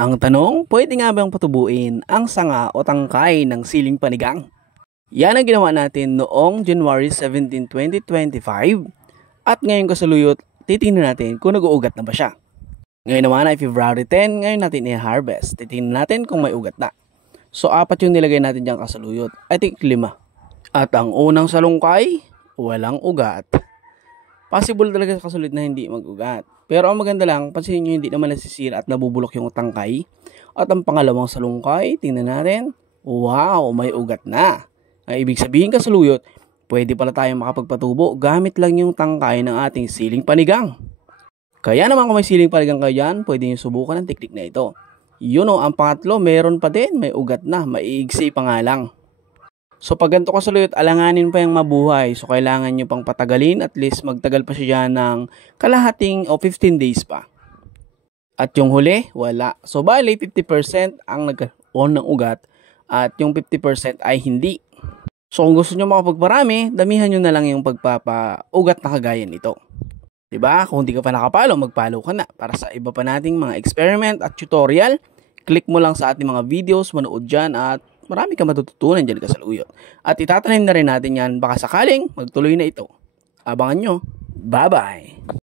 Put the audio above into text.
Ang tanong, pwede nga bang patubuin ang sanga o tangkay ng siling panigang? Yan ang ginawa natin noong January 17, 2025 at ngayon kasaluyot, titingnan natin kung nag-uugat na ba siya. Ngayon naman ay February 10, ngayon natin i-harvest. Titingnan natin kung may ugat na. So 4 yung nilagay natin dyan kasaluyot, I think 5. At ang unang salungkay, walang ugat. Possible talaga kasaluyot na hindi mag-ugat. Pero ang maganda lang, pansinin nyo hindi naman nasisira at nabubulok yung tangkay. At ang pangalawang salungkay, tingnan natin. Wow, may ugat na. Ay ibig sabihin kasaluyot, pwede pala tayong makapagpatubo gamit lang yung tangkay ng ating siling panigang. Kaya naman kung may siling panigang kayo dyan, pwede nyo subukan ang teknik na ito. Yun o, ang pangatlo, meron pa din, may ugat na, maiigsi pa nga lang. So pag ganito kasaluyot, alanganin pa yung mabuhay. So kailangan nyo pang patagalin, at least magtagal pa siya dyan ng kalahating o 15 days pa. At yung huli, wala. So bali, 50% ang nagkaroon ng ugat at yung 50% ay hindi. So kung gusto nyo makapagparami, damihan nyo na lang yung pagpapaugat na kagaya nito. Diba? Kung hindi ka pa nakapalo, magpalo ka na. Para sa iba pa nating mga experiment at tutorial, click mo lang sa ating mga videos, manood dyan at marami ka matututunan dyan kasaluyot. At itatanim na rin natin yan baka sakaling magtuloy na ito. Abangan nyo. Bye-bye!